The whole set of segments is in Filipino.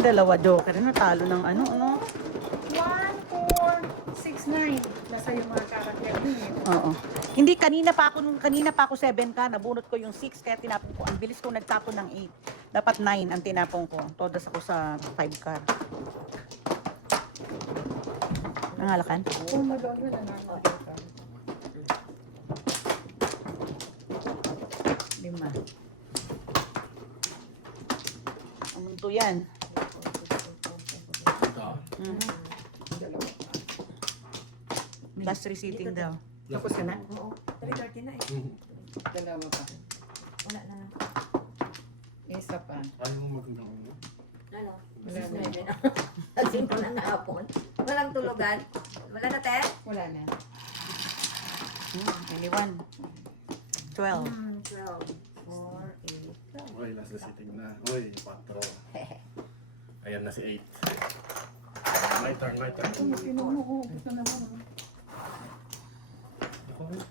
Dalawa joker. Natalo ng ano. 1, 4, 6, 9. Nasa yung mga karakter niya. Oo. Hindi, kanina pa ako 7 ka, nabunot ko yung 6, kaya tinapon ko. Ang bilis ko nagtapon ng 8. Dapat 9 ang tinapon ko. Todas ako sa 5 ka. Nangalakan? Kung mag-agad na nakakita. 5. Amunto yan. Last receipting daw. Tapos ka na? Oo. 3:30 na eh. Dalawa pa. Wala na. Isa pa. Ayaw mo magandang ano? Ano? Wala na. Lasing ko na nahapon. Walang tulugan. Wala na, te? Wala na. 21. 12. 12. 4, 8. Uy, nasa sitting na. Uy, 4. Ayan na si 8. My turn. Pinom mo ko. Gusto na mo. Ako. 16.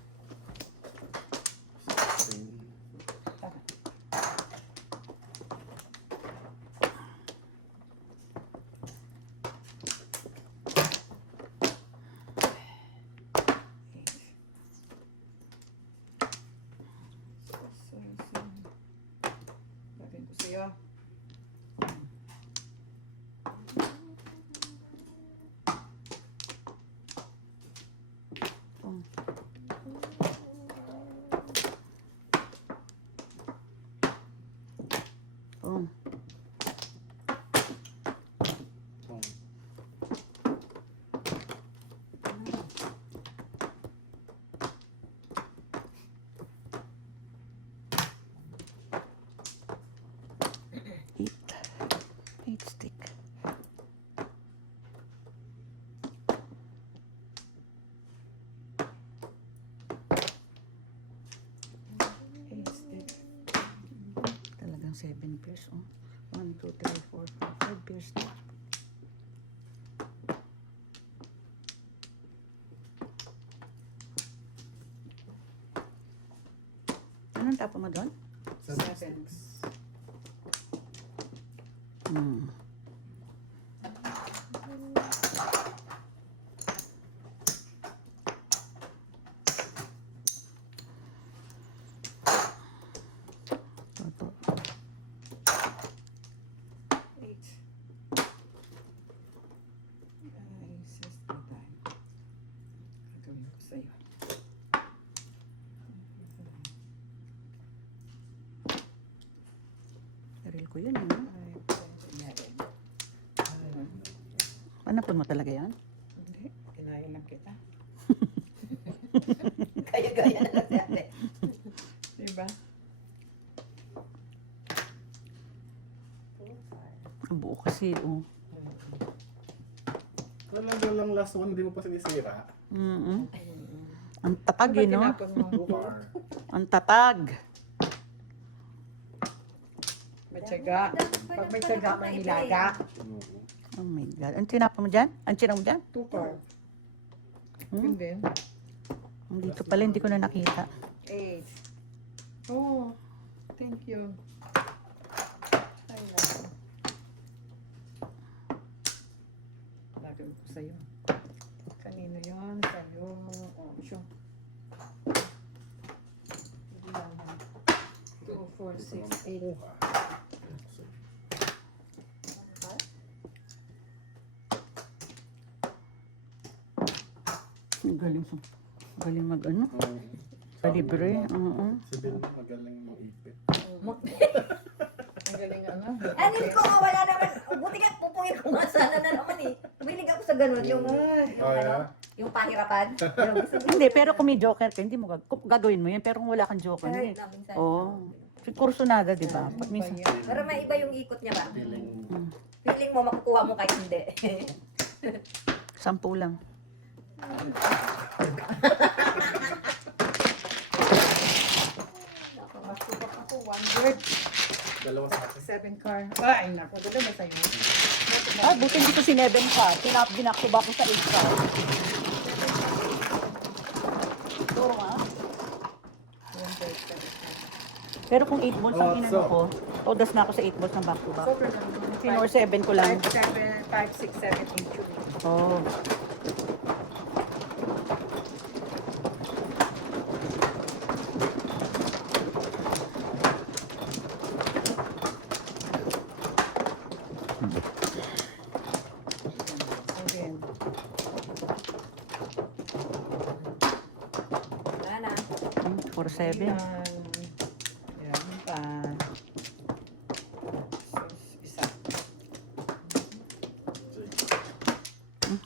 Bakit ko sa'yo? Oh. Eight stick. Talagang 7 pairs, oh. 1, 2, 3, 4, 5 pairs na. Anong tapo mo doon? 7. Toto. 8. Ay, sis, time. Gagawin ko sa'yo. Naril ko yun, ano? Ay, 11. Hanapon mo talaga yan? Hindi, kinaya lang kita. Kaya-gaya na lang si ate. Diba? Ang buo kasi, oh. Walang last one, hindi mo pa sinisira. Ang tatag, eh, no? Tinapon mo. Too far. Ang tatag. May tiyaga. Pag may tiyaga, may nilaga. Oh my God. Ang tinapa mo dyan? Ang tinang mo dyan? 2 car. Yun din. Dito pala, hindi ko na nakita. 8. Oh, thank you. Ay, naku. Lagay ko sa'yo. Kanino yun? Sa'yo. Oh, sure. Hindi naman. 2, 4, 6, 8. Ang galing. Galing mag ano? Kalibre. Oo. Si Ben, magaling mong ipit. Ang galing ano? Ano ko, wala naman. Buti nga, pupungin ko nga sana na naman eh. Bilig ako sa ganun, yung, yung pahirapan. Yung gusto ko. Hindi, pero kung may joker ka, hindi mo gagawin mo yun. Pero kung wala kang joker, Kahit hindi. na minsan. Oo. Si kursunada, di ba? Pag minsan. Para maiba yung ikot niya ba? Feeling. Feeling mo, makukuha mo kahit hindi. 10 lang. Masubak ako, 100. Dalawa sa akin. 7 car. Ay, naku. Dala ba sa'yo? Ah, buti hindi ko si 7 ka. Binaktuba ko sa 8 ka. Oo nga. 100. Pero kung 8 balls ang inano ko, Todas na ako sa 8 balls ng back to back. Sobrang lang. Sino or 7 ko lang. 5, 7, 5, 6, 7, 8, 2. Oh. Again. Wala na. 4-7. Yan pa. Isa.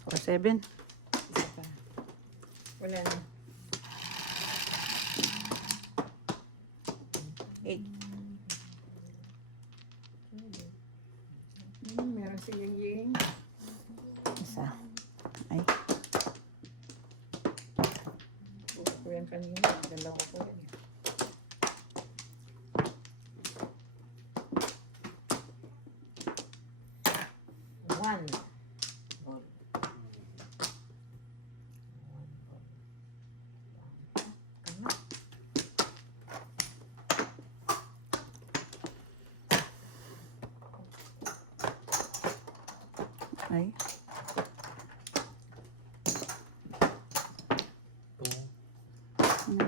4-7. Isa pa. Wala na. 8. Meron si Ying Ying. Isa. Ay. Buka ko yan kanina. Dalawa ko yan. One. Ay.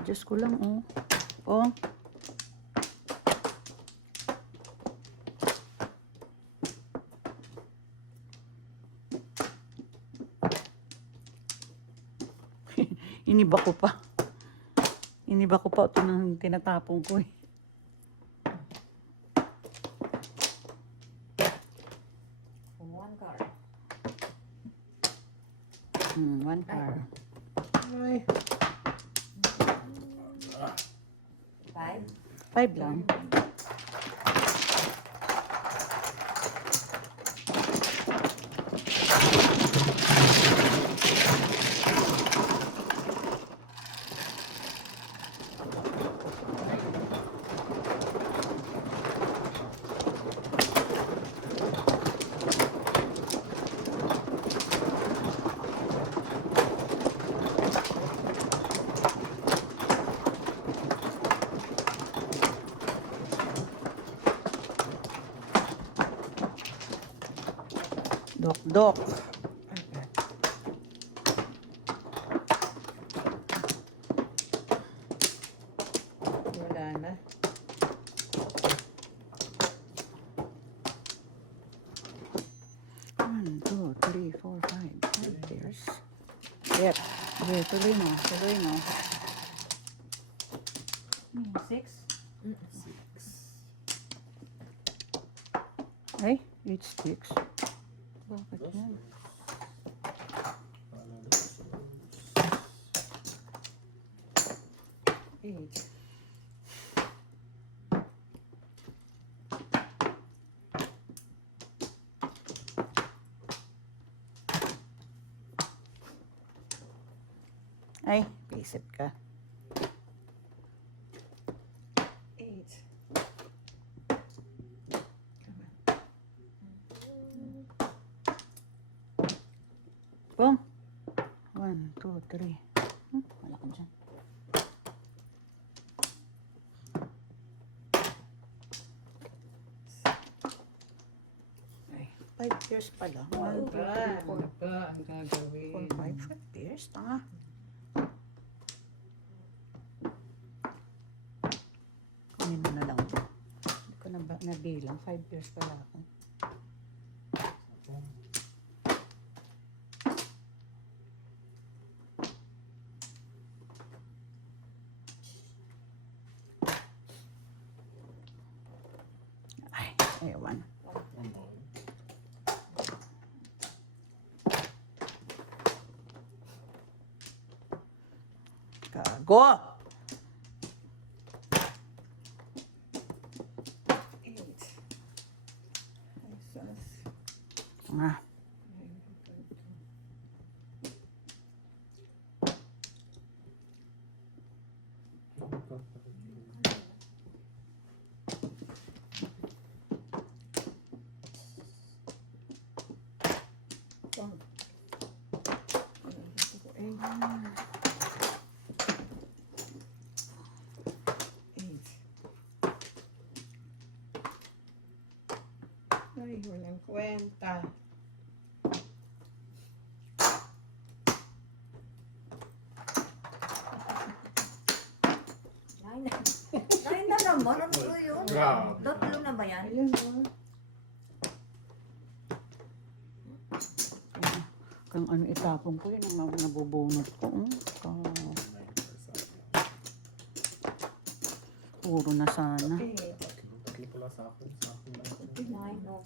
Diyos ko lang, oh. Oh. Iniba ko pa. Iniba ko pa ito nang tinatapong ko eh. One card. One car. Ay. 5. 5 lang. Dok-dok. Wala na. One, two, three, four, five. 5 pairs. Yep. Okay, tuloy na. Tuloy na. 6. Ay, 8 sticks. Bakit yan? Eight. Ay, isip ka. 8. Boom. 1, 2, 3. Wala ka dyan. Ay, 5 pairs pala. 1, 2, 3, 4, Ano ba ang gagawin? 4, 5 pairs. Tanga. Kunin mo na lang. Hindi ko nabilang. 5 pairs pala ako. Ay, ewan. Gago! 8. Ah, Ay, walang kwenta. Nine. Nine na naman. Ano ba yun? Grabe. Tatlo na ba yan? Ayun, oh. Kung ano itapon ko, yun ang nabubunot ko. Puro na sana. Okay. Tatlo pala sa akin. Sa akin lang. Nine, no.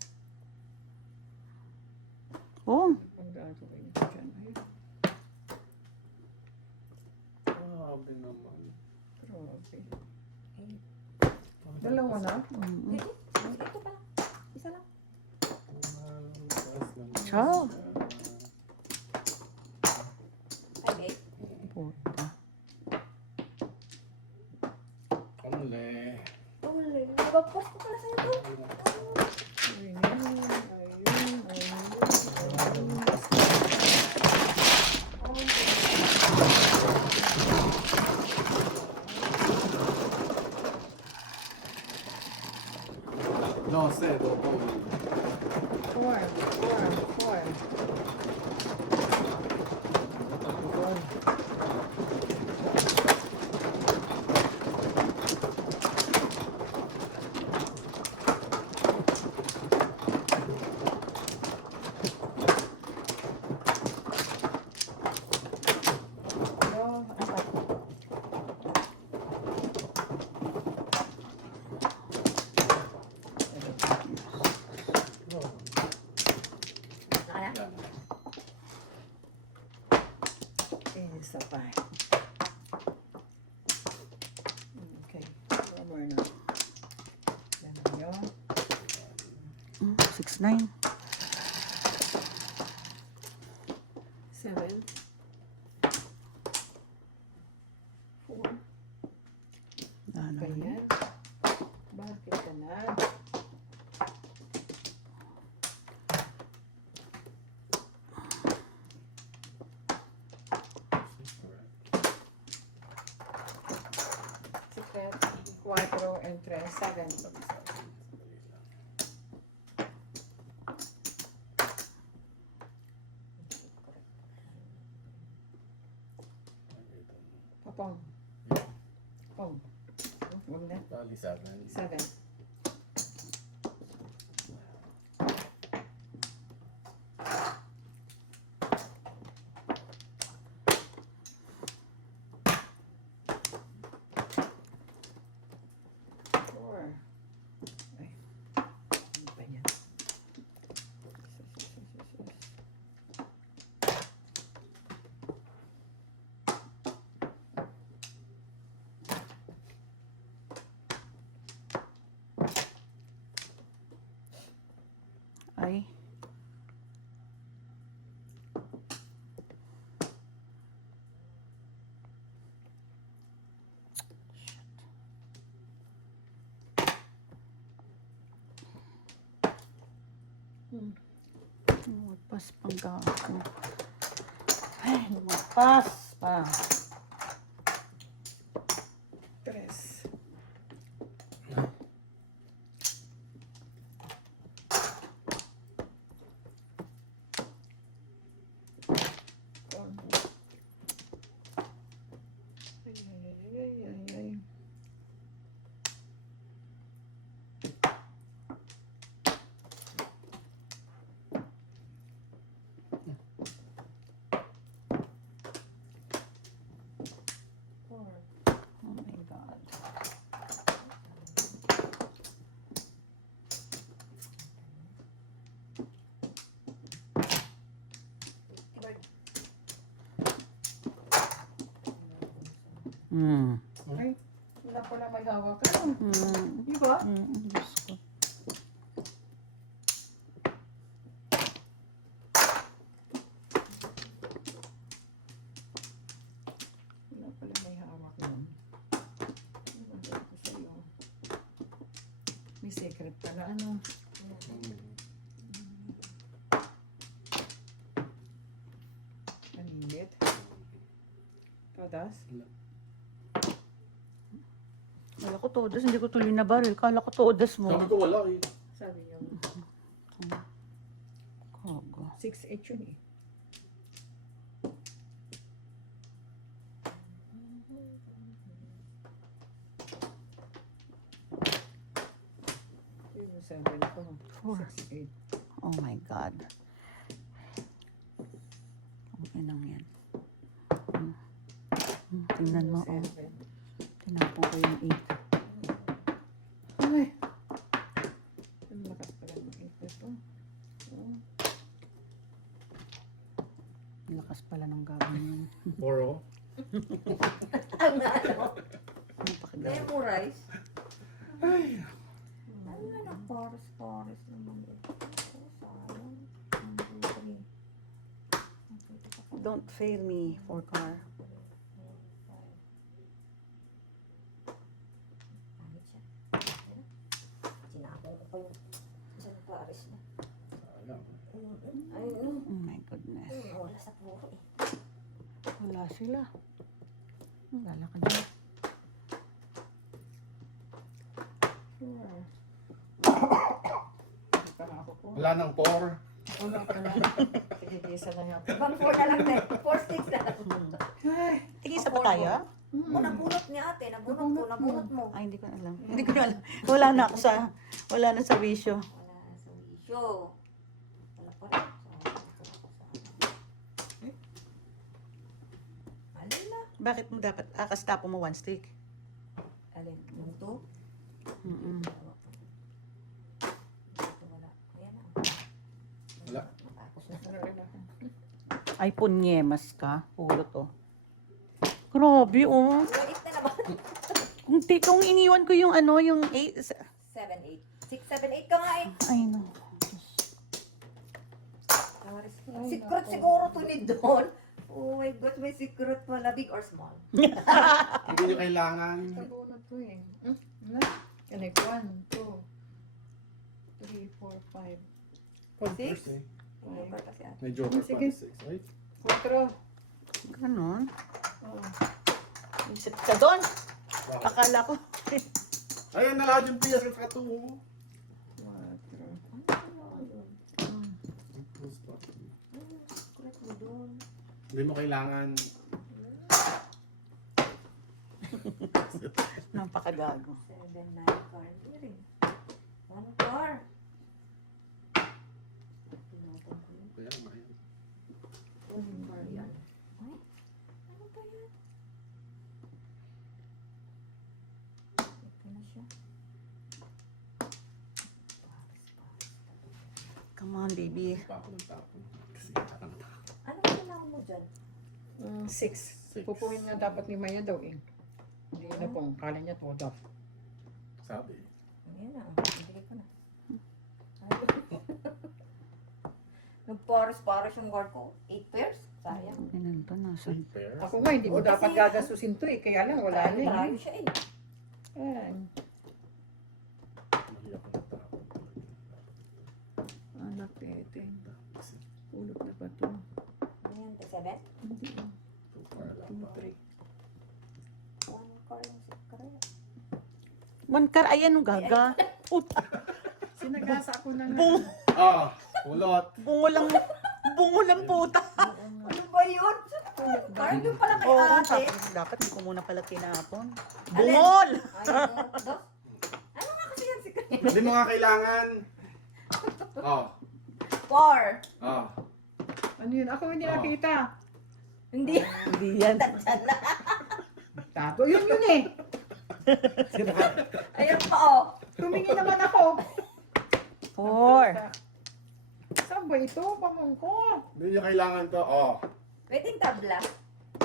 Oh, Ang gagawin ko dyan. Ay, Grabe naman. grabe. Dalawa na? mm. Ito pa. Isa lang. Ciao. Ay, Puta. Kamali. Uli. Nagpapos ko pala sa'yo to. Ayun, ayun, ayun. No sé, dopo. Four. No, apat. Ano? Yan. Isa pa. Okay. One more na. Yan na yun. 6-9. 7. 4. Ano? Ganyan. Bakit ka na? Secret. 4 and 3. 7. Papong. Pong. Huwag na. Bali 7. 7. Four. Ay. Ano ba yan? Ay. Lumagpas pang gago. Ay, lumagpas pa. 3. Ay. Four. Oh my God. Ay, wala pala may hawak ka. Di ba? Diyos ko. Wala pala may hawak nun. Ano ba ko sa'yo? May secret pala, ano? Paninit. Todas? Kala ko todas, hindi ko tuloy na baril. Kala ko todas mo. Sabi ko wala eh. Sabi niyo. 6-8 yun eh. Yung 7 ko. 6-8. Oh my God. Ang inang yan. Tingnan mo, oh. 7. Tinapon ko yung 8. Ay! Ang lakas pala ng 8 na to. Oh. Ang lakas pala ng gawin yun. 4 Ang ano? Napakagawa. Memorize. Ano na ng Paris naman eh. Sayang. 1, 2, 3. Don't fail me for car. Pangit siya. Sinabong ko pa yung isa ng Paris na. Ay, Oh my goodness. wala sa puro eh. Wala sila. Wala ka dyan. Sure. Hindi pa nga ako po. Wala nang 4. Wala pa na. Sige, isa lang yan. Ibang 4 na lang eh. 4 sticks na lang. Ay! Tingin sa pa tayo? Oh, nabunot niya ate. Nabunot mo. Ay, hindi ko na alam. Hindi ko na alam. Wala na ako sa, wala na sa wisyo. Wala sa wisyo. Wala pa rin. Alin na? Bakit mo dapat, kasi tapo mo 1 stick? Alin? Yung 2? Mm-mm. Wala. Ayan na. Wala. Matapos na. Ano rin ako. Ay, punyemas ka. Pulo to. Grabe, oh. Ulit na naman. Kung iniwan ko yung ano, yung 8. 7, 8. 6, 7, 8 ka nga eh. Ay, no. Secret siguro to ni Don. Oh my God, may secret pala. Big or small? Hindi nyo kailangan. Sabunod to eh. Na? Yan ay 1, 2, 3, 4, 5. Converse eh. Joker kasi ate. May joker Sige. pa. 6. Ay. 4. Ganon. Oh. Isip ka doon. Bakit? Akala ko. Ayun na lahat yung PS at 2. 4. Secret mo Don. Hindi mo kailangan. Napakagago. 7, 9 car. Hindi rin. 1 car. Pinutong ko yun. Kaya naman. 1 car yan. Ay, ano ba yan? Ito na siya. Come on, baby. Pa ako ng tapon. Kasi parang Ano ba kailangan mo dyan? 6. Six. Pupuin nga dapat ni Maya daw eh. Hindi na pong kala niya todo. sabi. Ayan na. Bili ko na. Nag-pares-pares yung guard ko. 8 pairs? Sayang. Ganun to, nasa. 8 pairs. Ako nga, hindi ko dapat gagasusin to eh. Kaya lang, wala na eh. Malayo siya eh. Ayan. Mahiyak ng tapon. Anak, pete. Ulog na ba to? Ano yan? 7? Hindi. 2 car lang 2, pa. 3. 1 car yung secret. Mankar, ayan ang gaga. Puta, Sinagasa ako na nga. Bung, Ah! Ulot! bungo lang puta. Ano ba yun? Car doon pala kay Oo, ate. dapat hindi ko muna pala tinapon. Alin? Bungol! Ayun. Dos? Ano nga kasi yan secret? Hindi mo nga kailangan. Oh. 4. Oh. Ano yun? Ako hindi nakita. Hindi. Hindi yan. Tandyan na. Tato. Yun eh. Ayun pa oh. Tumingin naman ako. 4. Saan ba ito? Pamangko. Hindi nyo kailangan to. Oh. Pwedeng tabla.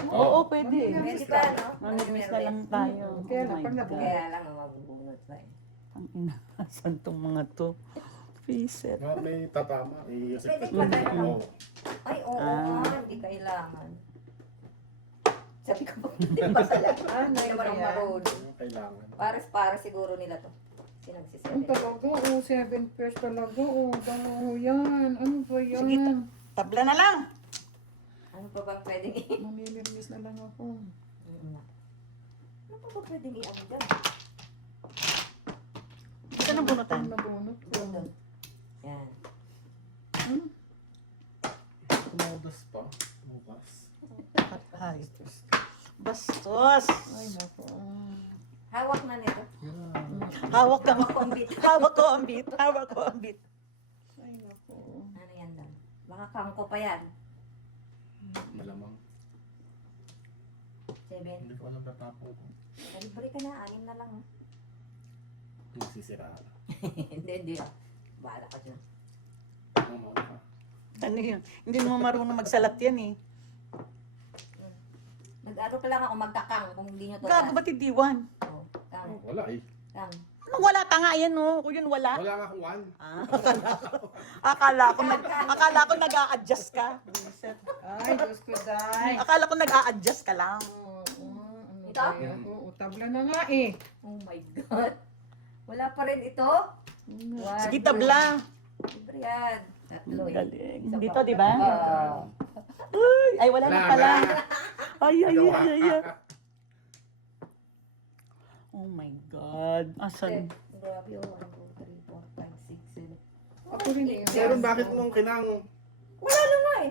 Oo, pwede. Pwede pa, no? Mamimiss na lang tayo. Kaya Oh lang, my pag nabuo. God. Kaya lang ang mabubunot pa eh. Ang ina, saan tong mga to? Face it. Ah, may tatama. Iisip Pwede ka. pa tayo. Oh. Ay, oo Ah. nga. Hindi kailangan. Sabi ko ba, hindi ba talaga? Ah, Hindi naman ang yan. marunong. Hindi kailangan. Pares-pares siguro nila to. Ang talaga, 7 pairs talaga, bango yan. Ano ba yan? Sige, tabla na lang. Ano pa bang pwedeng Mamimirmis na lang ako. Ano pa ba pwedeng i-ano dyan? Hindi ka nabunutan. Ang nabunot ko. Yan. Hmm? Ay, bastos. Ay, nako. Hawak na nito. Hawak ka mo. Hawak ko ang bit. Hawak ko ang bit. Hawak ko ang bit. Ay, nako. Ano yan daw? Baka kangko pa yan. Malamang. 7. Hindi ko alam natapong ko. Balik ka na, 6 na lang. Masisira. Hindi. Bahala ka dyan. Mamauna ka. Ano yun? Hindi mo marunong magsalat yan eh. Nag-ano pa lang ako, magkakang kung hindi nyo to. Gago ba't hindi one? Oh, kang. Wala eh. Kang. Anong wala ka nga yan oh? Kung yun wala. Wala nga akong one. Ah, akala ko nag-a-adjust ka. Ay, Diyos ko, day. Akala ko nag-a-adjust ka lang. Ano Ito? kaya? Oo, tabla na nga eh. Oh my God. Wala pa rin ito? One, Sige, tabla. Siyempre yan. 3 eh. Galing. Isa Dito, pa. di ba? Ah. Ay, wala na pala. Ay. Oh my God. Asan? Grabe oh. 1, 2, 3, 4, 5, 6, 7. Ako rin eh. Pero bakit mong kinang? Wala na nga eh.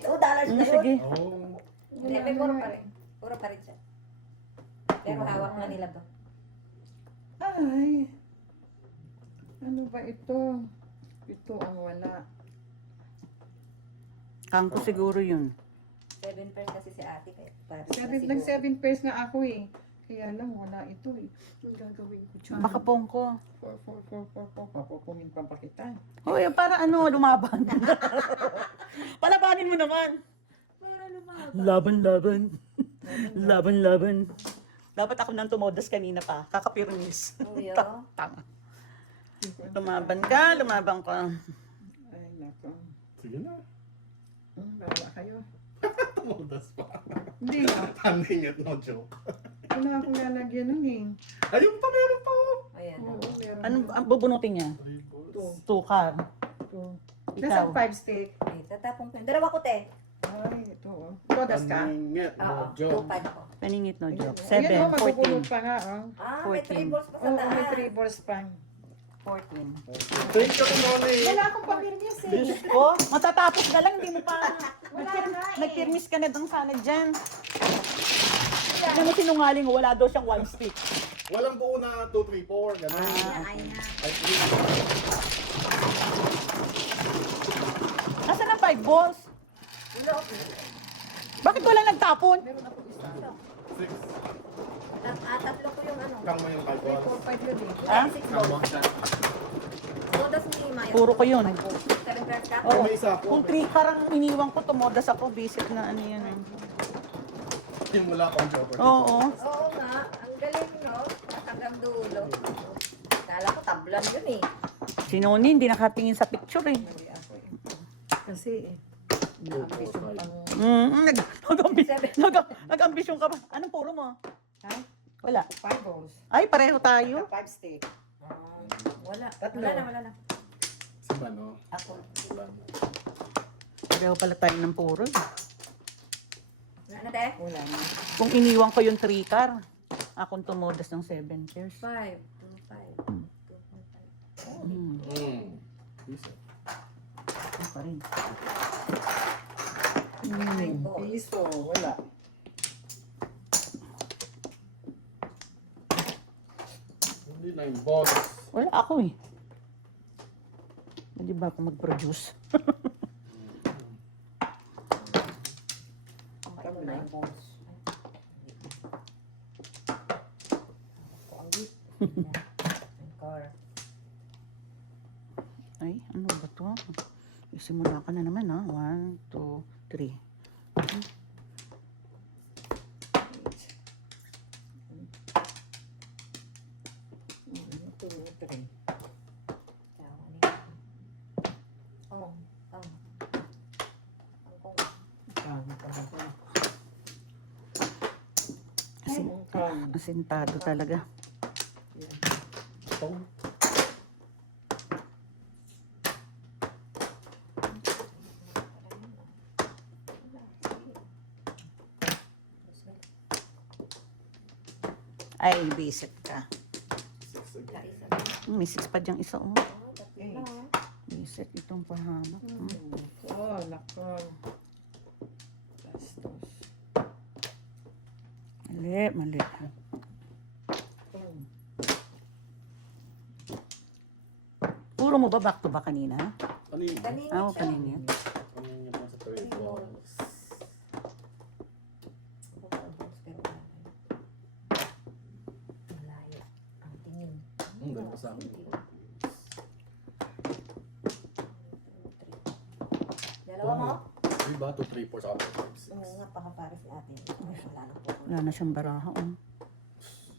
$2 na yun. Sige. Oh. Hindi, may puro pa rin. Puro pa rin siya. Pero hawak na nila to. Ay. Ano ba ito? Ito ang wala. Kangko siguro yun. 7 pairs kasi si ate. Kaya Nag 7 pairs nga ako eh. Kaya lang wala ito eh. Yung gagawin ko dyan. Baka pongko. 4. Papupumin pa pa kita. Uy, para ano, lumaban. Palabanin mo naman. para Laban. Laban. Dapat ako nang tumodas kanina pa. Kakapirmis. Uyo. Tanga. Lumaban ka. Ay, nako. Sige na. Bawa kayo. Tumudas pa. Hindi nga. Tanding it, no joke. Wala akong lalagyan nun eh. Ayun pa, meron pa. Ayan. Oo, meron. Ano ang bubunutin niya? Ito. Tukar. Ito. Ikaw. Nasa 5 stick. Ay, tatapong ko yun. Dalawa ko, te. Ay, ito oh. Todas ka? Tanding it, Oo. no 2, joke. 5 ako. Paningit no joke. Ayan, 7, oh, magpupulot 14. pa nga oh. Ah, may 14. 3 balls pa sa Oo, taas. may 3 balls pa. 14. Thank you, Moni. Wala akong pambirnis eh. Diyos ko, matatapos na lang, hindi mo pa. Wala nga eh. Nagpirmis ka na dang sana dyan. Hindi mo sinungaling, wala daw siyang one stick. Walang buo na 2, 3, 4. Ganun. Ay na. Ay, Nasaan ang 5 balls? Ulo. Bakit wala nagtapon? 6. Tatlo ko yung ano. Kang mo yung 5 balls. 4, 5 yun eh. Ha? 6 balls. Todas ni Maya. Puro ko yun. 7 pairs ka? Oo. May isa. Kung 3 karang iniwan ko, tumodas ako. Basic na ano yan. eh. Yung wala pang joker. Oo. Oo nga. Ang galing no. Hanggang dulo. Kala ko tablan yun eh. Si Noni, hindi nakatingin sa picture eh. Mali ako eh. Kasi eh. Nag-ambisyon pang... Nag-ambisyon ka ba? Anong puro mo? Ha? Wala. 5 balls. Ay, pareho tayo. 5 stick. Wala. Tatlo. Wala na. Si Mano. Ako. Wala. Pareho pala tayo ng puro. eh. Ano te? Wala na. Kung iniwan ko yung 3 car, akong tumodas ng 7 pairs. 5, 2, 5, 2, 5. Isa. Ano pa rin. Piso. Wala. Hindi na yung boss. Wala ako eh. Hindi ba ako mag-produce? Tabla. Ay, ano ba to? Isimula ka na naman ha. 1, 2, 3. 2, 3. Oh. Dami talaga. Asin, asintado talaga. Oh. Ay, basic ka. 6 again. May 6 pa diyang isa. Oh. 8. Basic itong pahamak. Oh, nako. Bastos. Mali. Puro mo ba back to back kanina? Kanina. Kanina Oo, siya. kanina. Kanina pa sa 3 balls. Malayo. Ang tingin. Dalawa sa akin. Dalawa mo? Diba? 2, 3, 4 sa akin. 5, 6. Oo nga, pakapares natin. Wala na po. Wala na siyang baraha. Oh.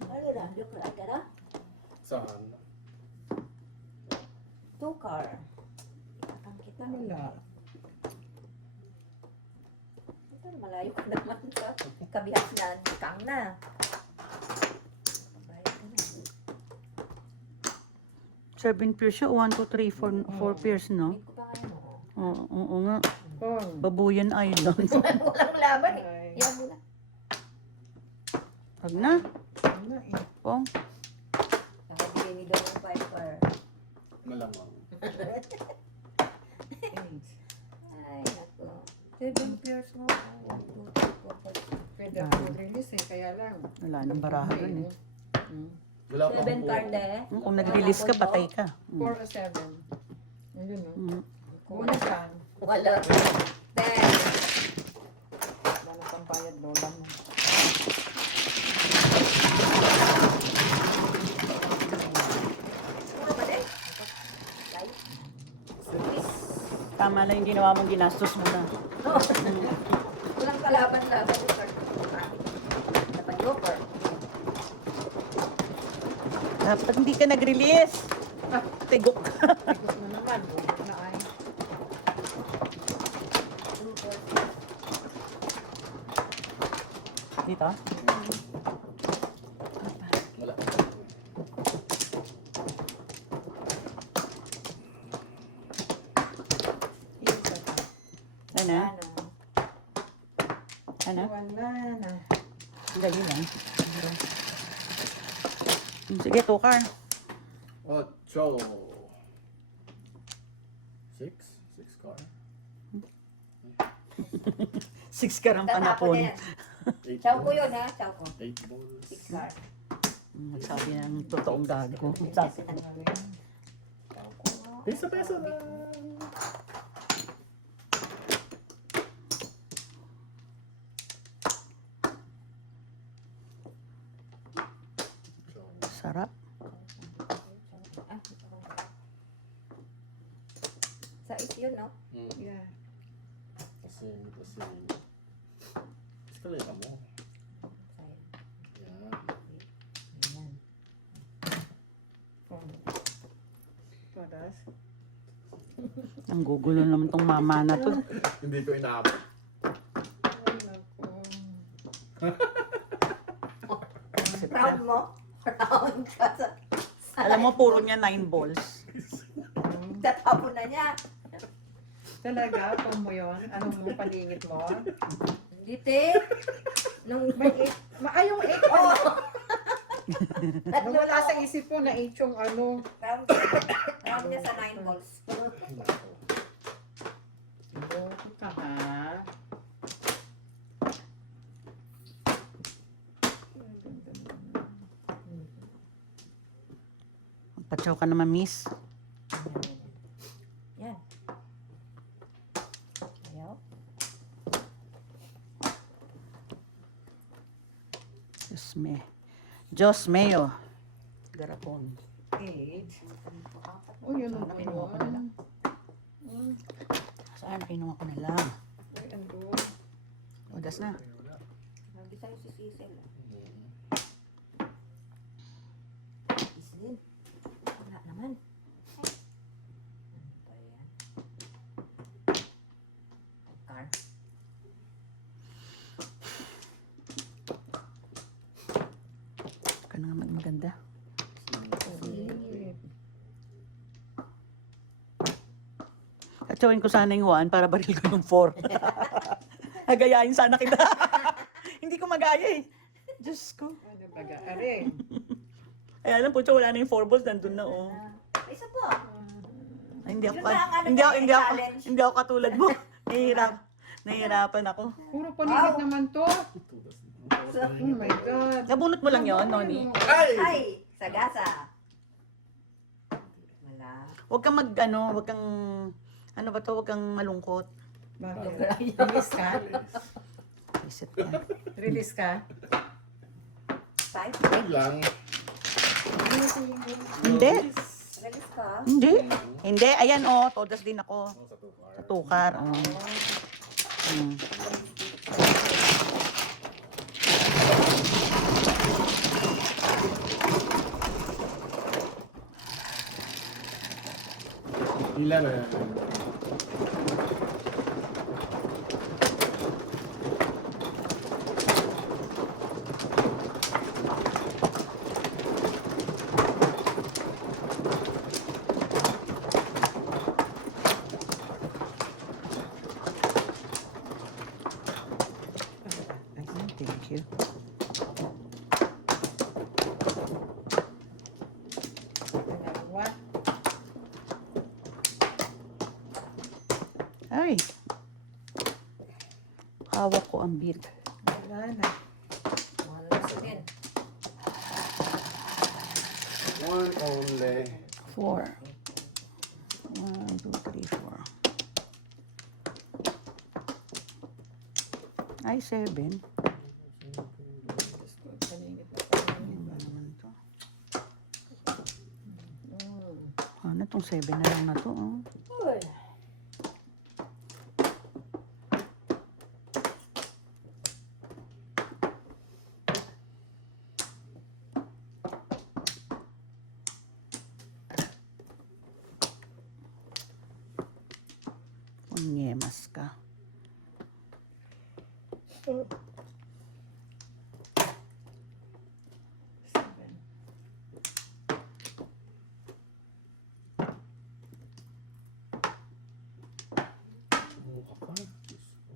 Ano na? Joke lang ka na? Saan? 2 car. Ang kita. Wala. Ito, malayo ka naman sa kabihas na. Kang na. Bahay ka na. 7 pairs siya. 1, 2, 3, 4 pairs, no? Hindi ko pa kaya mo. Oo nga. Pong. Babuyan Island. Walang laban eh. Ay. Yan mo na. Wag na. Ano eh. Pong. Nakabili ni Don ng 5 car. Malamang. 8. Ay, naku. 7 pairs mo. 1, 2, 3, 4, 5, 6. Pwede ako release eh, kaya lang. Wala nang baraha dun eh. Wala pa 7 card eh. Kung nag-release ka, patay ka. 4 o 7. Ayun no. Una siya. Wala. 10. Wala na pang bayad lola mo. Ano ba din? Tama lang yung ginawa mong ginastos mo na. Walang kalaban-laban yung card. Dapat yopper. Dapat hindi ka nag-release. Tigok ka. Ikot na naman. Ikot na ay. 2, 4, 6. Dito? Wala. Isa pa. Ano? Ano? Wala na. Dali lang. Sige, tukar. 8. 6? 6 car? 6 ka rin panapon. Tatapon na yan. 8 Chow ko yun ha. Chow ko. 8 balls. 6 card. Sabi ng totoong gago. Sabi. Peso na. Sarap. Sa is yun, no? Yeah. Kasi. Eskalera mo. Sa'yo. Yan. Ayan. Paras. Ang gugulo naman tong mama na to. Hindi ko inaabot. Wala ko. Proud mo? Proud ka sa... Alam mo, puro niya 9 balls. Tatapon na niya. Talaga? Kung mo yun? Anong mo paningit mo? Hindi, te. Nung... Ay, yung 8 Oo. Nung wala sa isip ko na 8 yung ano. Proud niya sa 9 balls. Boto ka ha? Patsaw ka naman, miss. Yan. Ayaw. Diyos meo. Garapon. 8. Oh, yun ang Kinuha ko na lang. Saan? Kinuha ko na lang. Ay, ando. O, das na. Hindi sa'yo si Cecil. Cecil. Wala naman. Ano ba yan? Car. Ka na nga maganda. Katsawin ko sana yung 1 para baril ko yung 4. Agayain sana kita. Hindi ko magaya eh. Diyos ko. Ano baga? Are. Ay, alam po, wala na yung 4 balls. Nandun na, oh. Isa pa. Ay, hindi ako, Yun ba ang ano hindi ako, niya, hindi ako, challenge? hindi ako katulad mo. Nahihirapan ako. Puro paningit naman to. sa... Oh my God. Nabunot mo lang yon, Noni. Ay! Ay! Sagasa. Wala. Huwag kang huwag kang, ano ba to, huwag kang malungkot. Bakit? Release ka? Isip ka. Release ka? 5? Ay lang. Hindi. Release ka? Hindi. Hindi, ayan todas din ako. Ano sa tukar? Sa tukar, Hmm. Ilan na yan? Thank you. What? Ay. Hawak ko ang bid. Wala na. Wala na sabihin. One only. 4. 1, 2, 3, 4. Ay, 7. Diyos ko, paningit na pa. Ano ba naman to? Oh. Ano tong 7 na lang na to, Uy. Punyemas ka. Seven. Mukha ka. Diyos ko.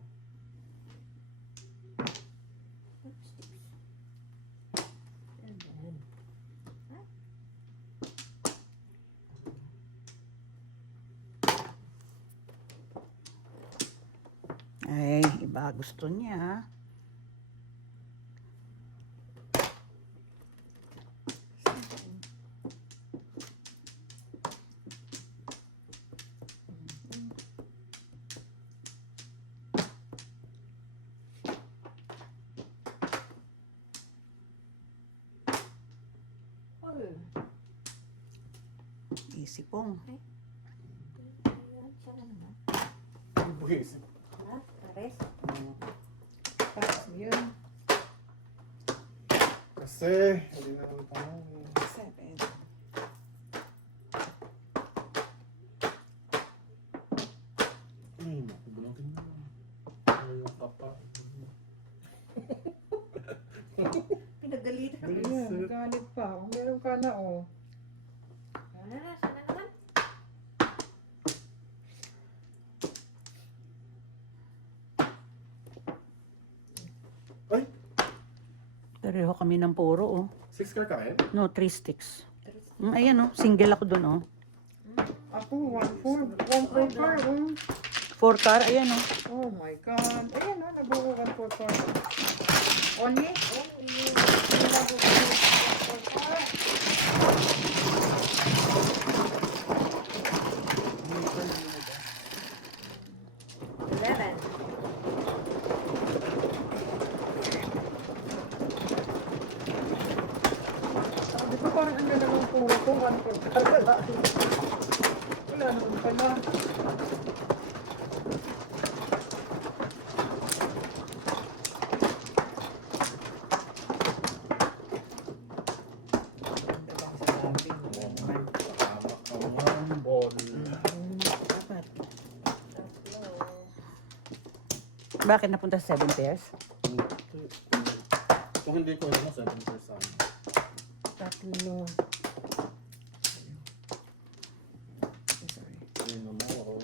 Ay, iba gusto niya. Isipong. Siya na naman. Buwisip. Ha? Pares? Pass yun. Kasi, hindi na ang tanong. 7. Naku, bulangin mo. Ayaw ka pa. Pinagalitan ako. Ayan, galit pa. Kung meron ka na, oh. Sana na, sana naman. Ay! Pareho kami ng puro, 6 ka kain? No, 3 sticks. Ayan, single ako dun, Ako, 1-4. 1-4. 4 car, ayan, Oh my God. Ayan, oh, nabuo 1-4. Only? Eleven. Di ba parang ang ganda ng pulo ko? 1-4. Wala naman pala. Tama ka nga, ball. Bakit napunta sa 7 pairs? Kung hindi ko alam, 7%. Tatlo. Ayun na mo.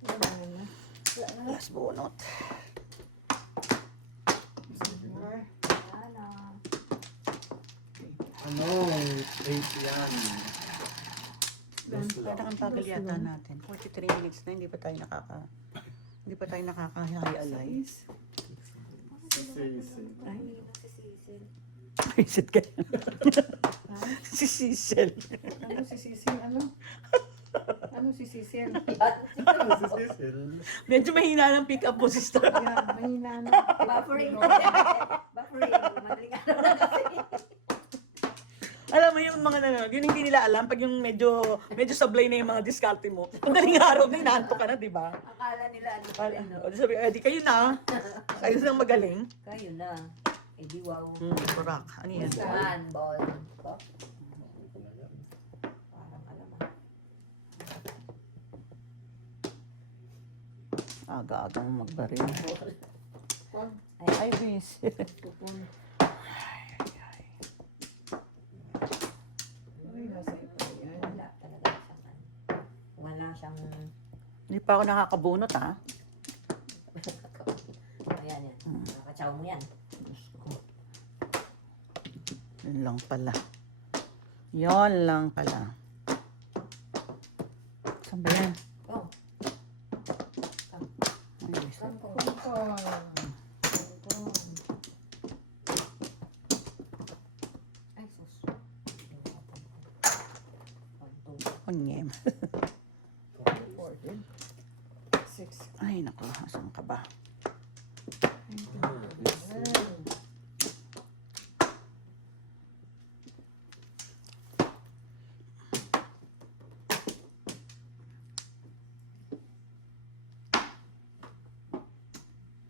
Wala na. Last bunot. Wala. Ano? 8 yan. Kaya kang pagal yata natin. 43 minutes na, hindi pa tayo nakaka-highlight. 6. Sisig. Ay, Visit ka. Si Cecil. ano si Sisil? Ano? Ano si Sisil? Si Cecil. Medyo mahina ng pick up mo, sister. Yan, mahina na. Buffering. Buffering. Madaling araw na kasi. Alam mo yung mga nanonood, yun hindi nila alam pag yung medyo sablay na yung mga diskarte mo. Madaling araw na inaanto ka na, di ba? Akala nila ano pa rin, no? O, sabi, di kayo na. Kayo nang magaling. Kayo na. Eh di wow. Correct. Ano yan? One ball. Oh, parang alam ah. Aga-aga mo magbaril. Pag Ay, miss. pupun. Ay, nasa ito yan. Wala talaga siyang ano. Wala siyang... Hindi pa ako nakakabunot, ha? Ayan yan. Nakakachaw mo yan. Yun lang pala. Yun lang pala. Saan ba yan? Oh, Ay, miss. saan ko? Pupun. Ay, sus. Onyem. 14. 6. Ay, naku. Asan ka ba?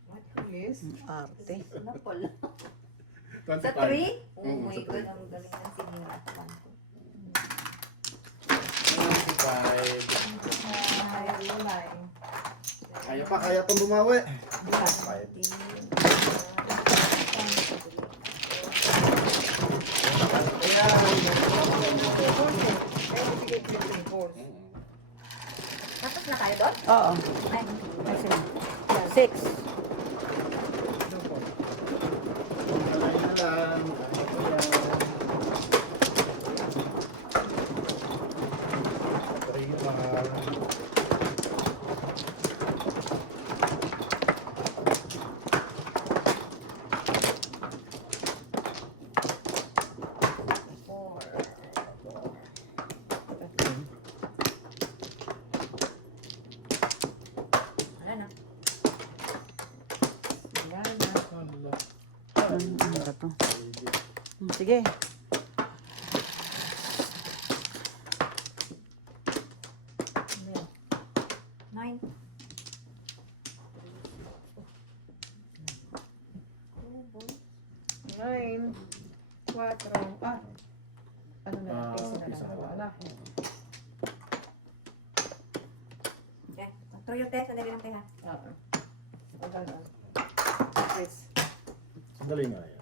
What is? Arte. Napol. 25. Sa 3? Oh Oo, my sa God, 3. ang galing ng sinira. 25. Ay, limay. Kaya pa bumawi. 5. Tapos na tayo doon? Oo. Ay, Ay, sila. 6. wala na. Yan na. Ano ba to? Sige. Nine. 9. 4. Ah. Ano na? Isa na isa na lang. lang. Wala. Okay. Throw your test. Sandali lang tayo ha. Oo. Wala na. 6. Sandali nga yan.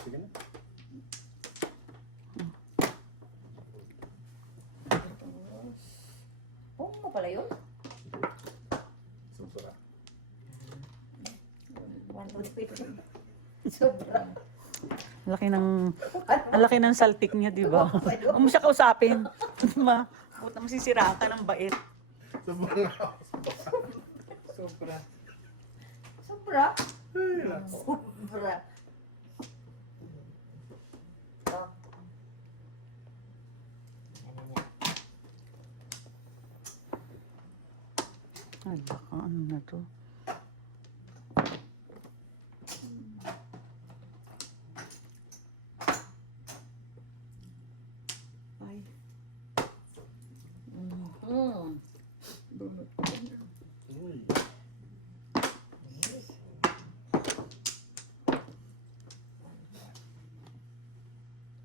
Sige na. Oh, mo pala yun? Sobra. 1, 2, 3. Sobra. Ang laki ng saltik niya, di ba? Huwag mo siya kausapin. Buta masisira ka ng bait. Sobra. Sobra. Sobra. Ay, nako. Sobra. Oh. Ayan, ayan. Ay, baka ano na to? Ay. Bunot ko na. Uy.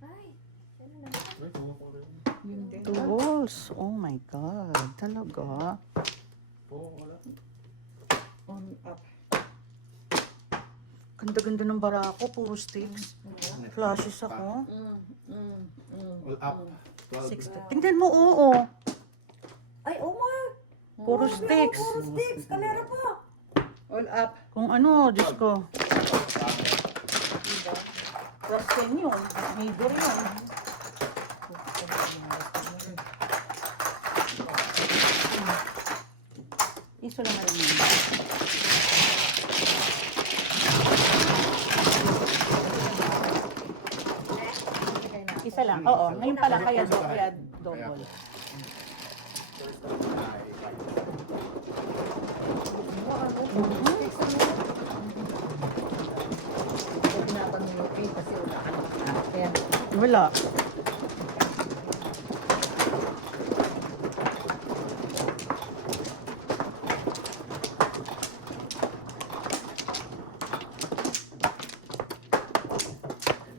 Ay, yan na. Ay, sumuko rin. Yun din. 2 balls. Oh my God. Talaga. Oo, wala. On up. Ganda-ganda ng barako. Puro sticks. Flashes ako. All up. 12. 6. Tingnan mo, oo. Ay, oh my. Puro sticks. Puro sticks. Kalera pa. On up. Kung ano, Diyos ko. Diba? Question yun. Neighbor yun. Iso lang alam yun. Bigay na ako. Isa lang. Oo, ngayon pa lang kaya, Kaya kaya po. double. First time ay Tinatanong yung pay kasi wala ka na. Kaya, Wala.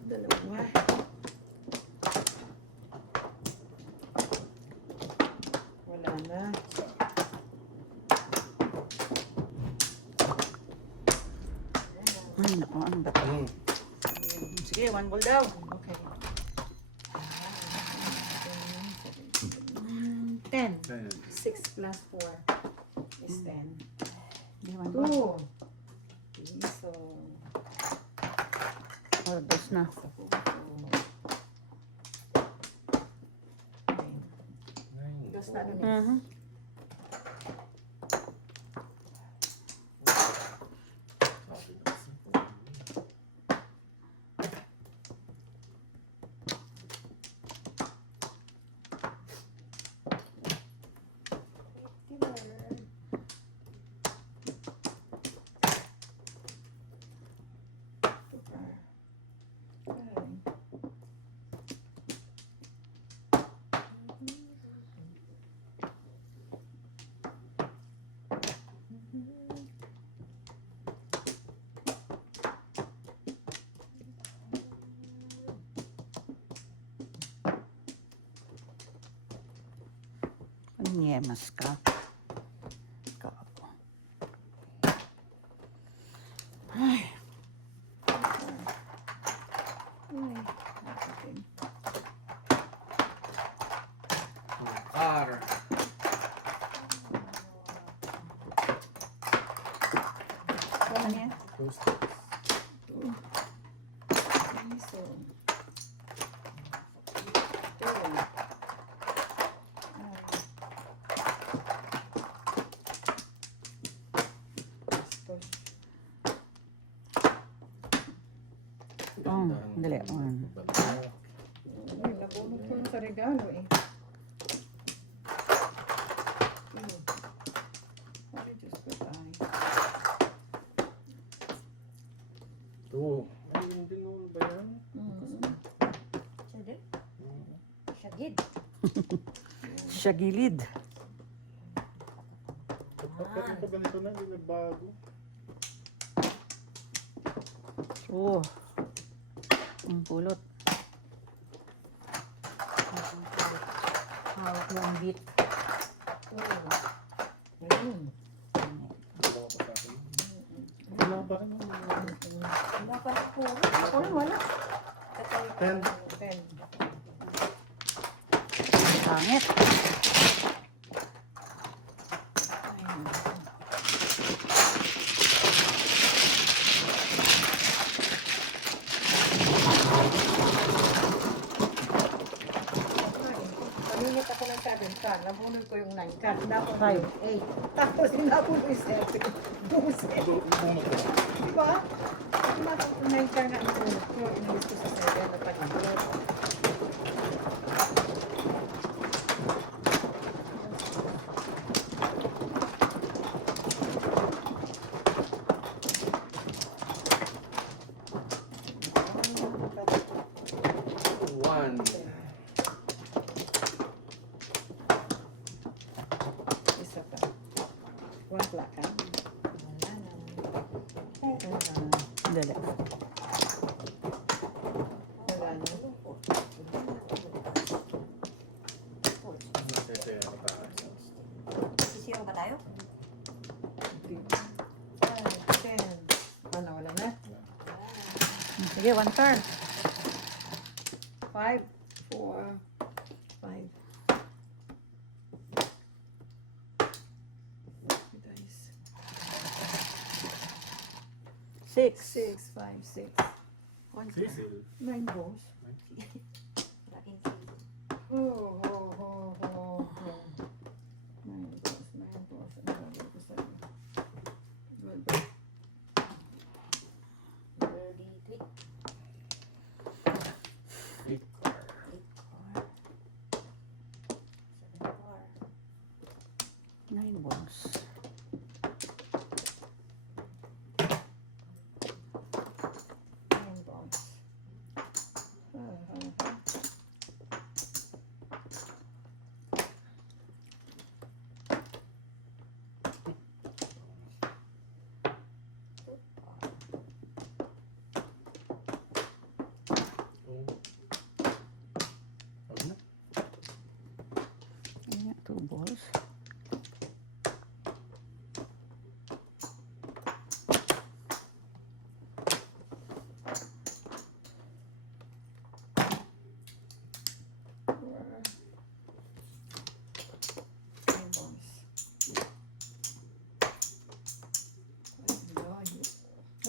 dalawa. Wala na. Ay, naku, ano ba ito? Sige, one ball daw. Okay. 10. 10. 6 plus 4 is 10. Hindi, one ball. 2. Piso. Oh, dos na. Sa puso. 9. Dos na rin. Mhm. Panyemas ka. Gago. Ay, R. ano yan? Toast. Piso. 10. Oh, dali. One. Ay, nabunod ko lang sa regalo eh. Ay, Diyos ko tayo. 2. Ay, hindi naman ba yan? Siya Shagid. Siya gilid. Kapag pa ganito na, hindi nagbago. Oh. Ang pulot. Hawak yung bit. Ayun. Wala pa sa akin. Wala pa rin. Wala pa rin po. Ako rin wala. 10. 10. Pangit. Paninit ako ng 7 card. Nabunod ko yung 9 card. Napon ko Five. yung 8. Tapos hinapon ko yung 7. 12. Bunot ko. Diba? Hinapon ko 9 card na ibunod ko. Inalis ko sa 7 na paninit. One. Isa pa. One plaka. Dali. Wala na. Masaya ka tayo. Sisiro ba tayo? 10. Ano, wala na? Sige, one turn. 5, 4, 5. Guys. 6. 6, 5, 6. Sisil. 9 balls. Laking sisiro. Oh. 9 balls, 9 balls. Ang gagawin ko sa'yo.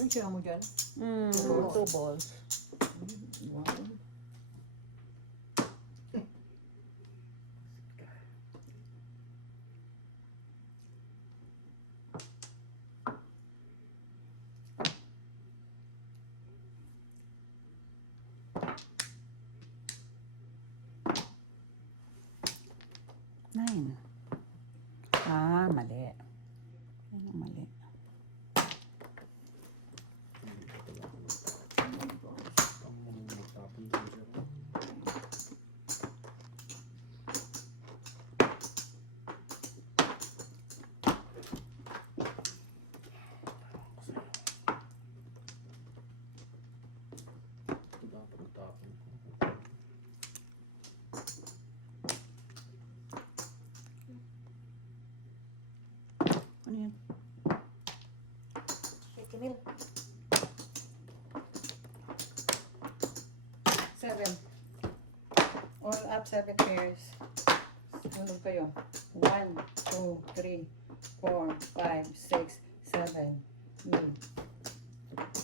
Ang siya mo dyan? Two balls. Wow. Nine. Mali. Ano mali? Ano yan? Shaky Mill. 7. All up 7 pairs. Sunog kayo. 1, 2, 3, 4, 5, 6, 7,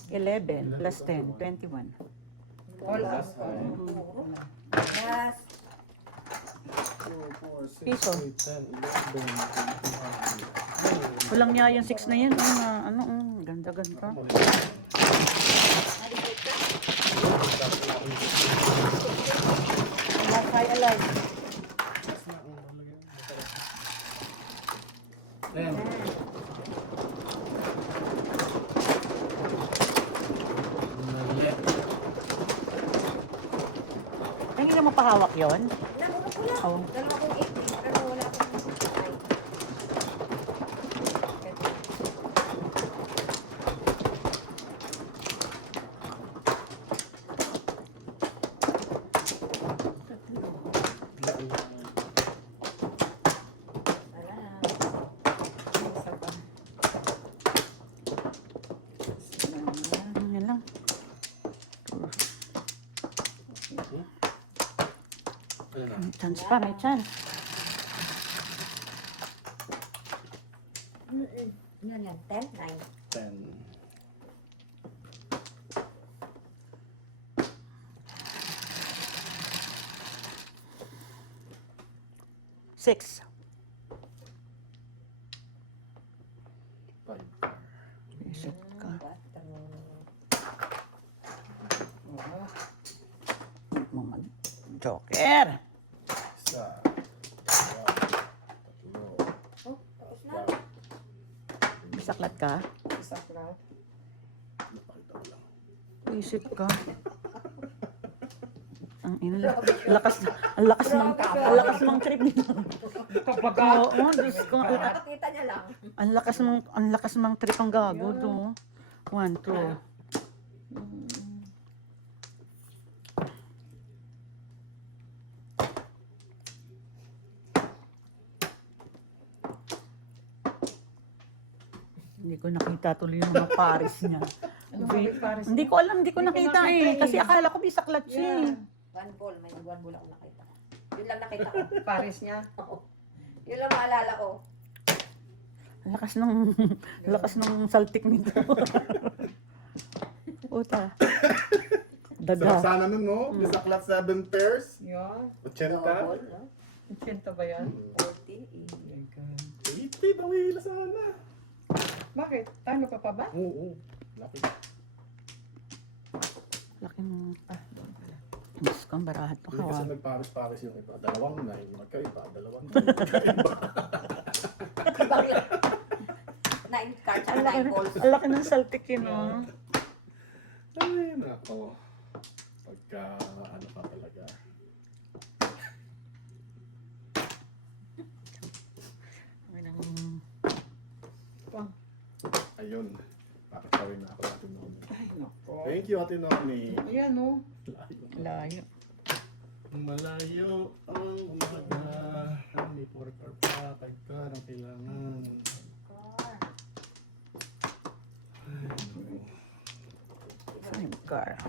11 plus 10, 21. All up. Yes. Piso. Walang niya yung 6 na yan. Ganda-ganda. Kaya alive. Ayan. Mali. Ay, hindi mo pahawak yun? Nabunod ko lang. Oh. Dalawa kong 8 eh. Pero wala akong 5. Wala na. Isa pa. Yan lang. Ayan na. May chance pa, may chance. Yan yan. 10, 9. 10. Six. 5. Isip ka. Oo. Joker. Isa. Dalawa. Tatlo. Oh, tapos na. Bisaklat ka. Isa flat. Napakita ko lang. Isip ka. Ang lakas ng trip nito. Oo, Diyos ko. Nakakita niya lang. Ang lakas ng trip ang gago to. 1, 2. Hindi ko nakita tuloy yung mga pares niya. Ano ba yung pares Hindi ko alam, hindi ko nakita eh. Kasi akala ko bisaklat siya eh. One ball. May one ball ako nakita. Yun lang nakita ko. Pares niya. Yun lang maalala ko. Ang lakas ng saltik nito. Puta. Sarap Daga. sana nun, no? Bisaklat 7 pairs. Yan. 80. Double, no? 80 ba yan? 40. Oh my God. 80, bawila sana. Bakit? Talo ka pa ba? Oo. Laki. Laki ng... Diyos ko, ang barato Hindi kasi ka. nagpares-pares yung iba. 2 9, magkaiba. 2 9 cards Ang and laki, 9 balls. ang laki ng saltik yun, no? Ay, nako. Pagka, ano ka talaga. Ayun. Pakatawin na ako Ate Noni. Ay, nako. Thank you, Ate Noni. Ayan, oh. Layo. Malayo ang umaga. Hindi pork or patag ka ng kailangan. Ay, nako. 5 car.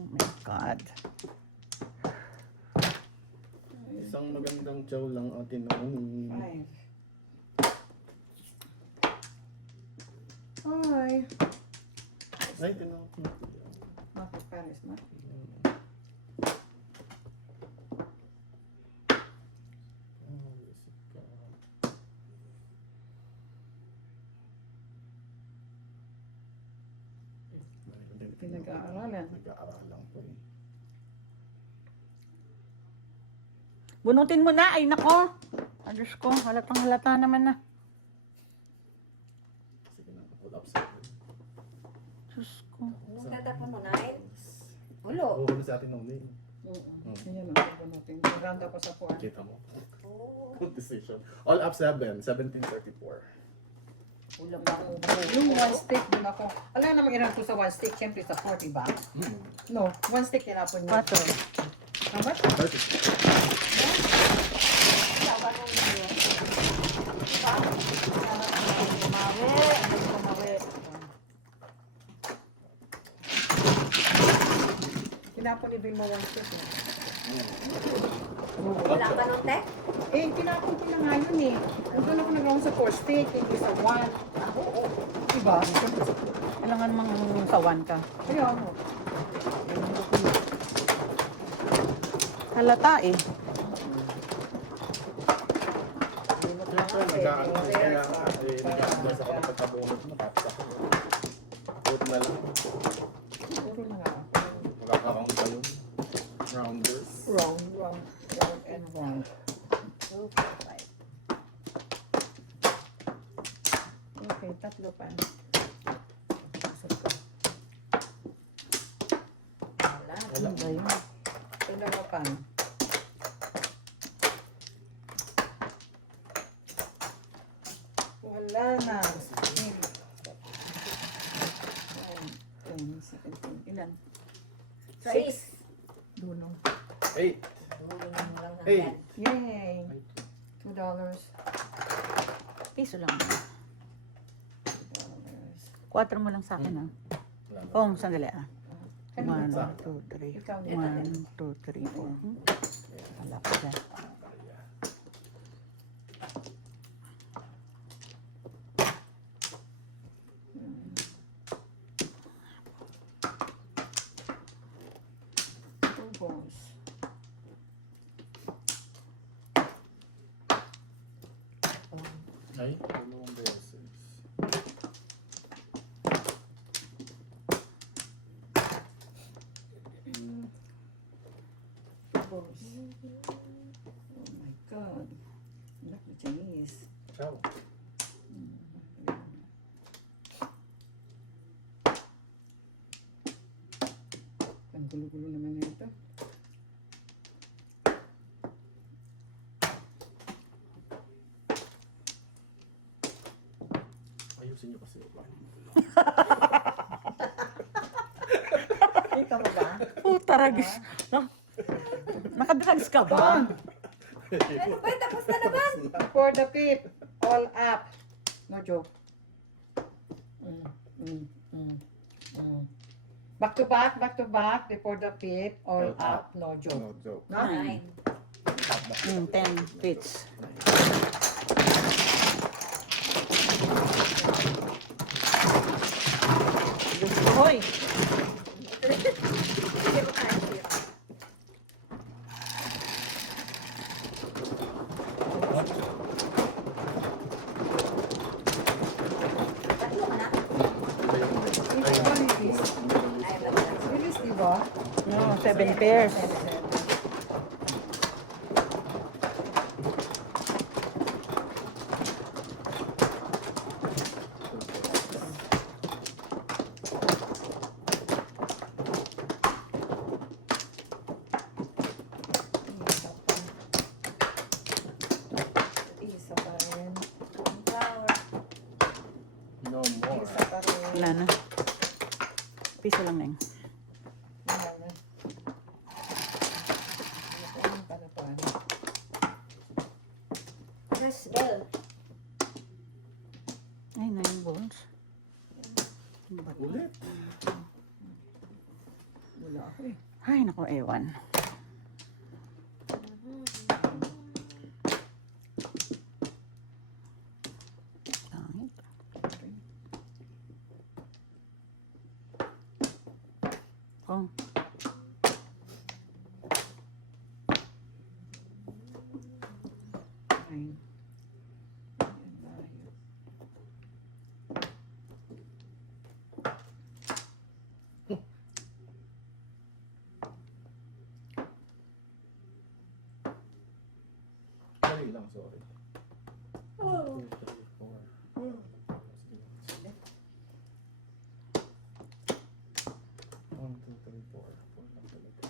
Oh my God. Isang magandang chow lang, Ate Noni. Ay. Ay. Ay, tinawag ko. Market Paris na. Pinag-aaralan. Nag-aaralan ko eh. Bunutin mo na. Ay, nako. Diyos ko, halatang halata naman na. Sige na, pull up sa akin. Diyos ko. Ang ganda po mo, Nine. Ulo. Ulo sa atin nung name. Ayan ang bunutin. Maganda pa sa puwan. Kita mo. Oh. Good decision. All up 7, 1734. Ulo ba ang Yung one stick, din ako. Alam naman ilan ko sa one stick, syempre sa 40 ba? No, one stick tinapon niya. 4. How much? 30. Tinapon ni Vilma one stick. Eh. Wala ka nun, te? Eh, tinapon ko na nga yun eh. Doon ako nag sa 4 stick, hindi sa 1. Diba? Kailangan mang sawan ka. Kaya ano? Halata eh. Nag-aadvise ako ng pagkabunod mo, tapos ako. Put na lang. Puro na nga. Magkakaroon pa yun. Rounders. Round, and round. Okay, tatlo pa. Wala. Wala. Ano ba yun? Dalawa pa. Wala na. 17. Ilan? Sais. Dulo. 8. Dulo na mo lang Hey. hanggang. Yay! $2. Piso lang. $2. 4 mo lang sa akin ah. Pong, sandali ah. 1, Kanina pa. 2, 3. Ikaw 1, 2, 3, 4. Wala pa dyan. Two balls. Ay, dalawang beses. Two balls. Oh my God. Look, the Chinese. Ciao. Ang gulo-gulo naman na ito. Ayusin niyo kasi. Ikaw mo ba? Puta ragis. Nakadrugs ka ba? Ano ba? Tapos na naman. For the pip, all up. No joke. Back to back, before the pip, all up, no joke. No joke. No? 9. 10 fits. Hoy! Tatlo ka na? Iba yung Ito ba release? Ay, wala. Release, di ba? No, 7 pairs. Isa pa rin. Flower. No more. Isa pa rin. Wala na. Piso lang na yun. Wala na. Ano pa na pa? Yes, bell. Ay, 9 balls. Ano ba to? Ulit. Wala ako eh. Ay, naku, ewan. Pangit. lang, sorry. Oh. 1, 2, 3, 4. Hmm. 1, 2, 3, 4. 4 lang talaga.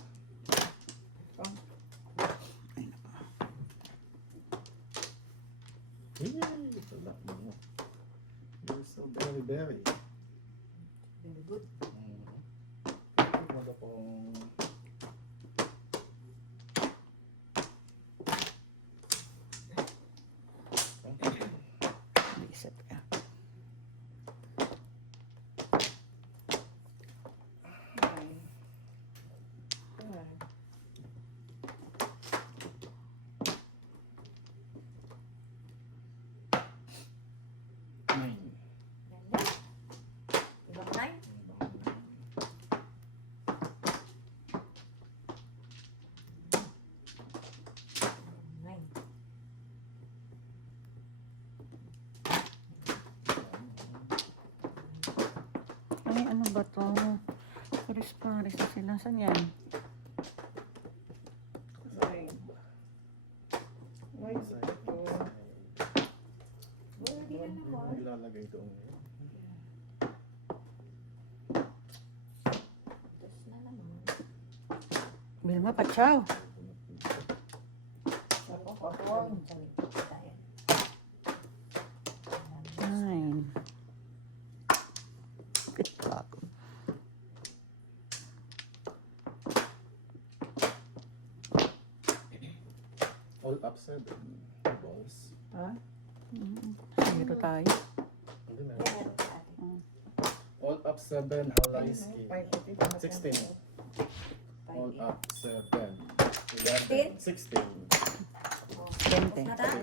Yay! Wala mo. You're so very, very. Very good. Wala pong... Reset ka. Nine. Five. Nine. Ganda. Ibang 9. Nine. Ay, ano ba to? Paris na sila. Saan yan? Nine. Nine. Side. Two. Hindi na naman. Ilalagay doon. Tapos na naman. Vilma, pachaw. Ako, katuwang. Sa likod tayo. 9. Bago. All up 7 balls. Ha? Zero tayo. Hindi na. Yan, meron sa atin. All up 7 Halayski. 16. All up 7. 11. 16. Tente. Na tayo.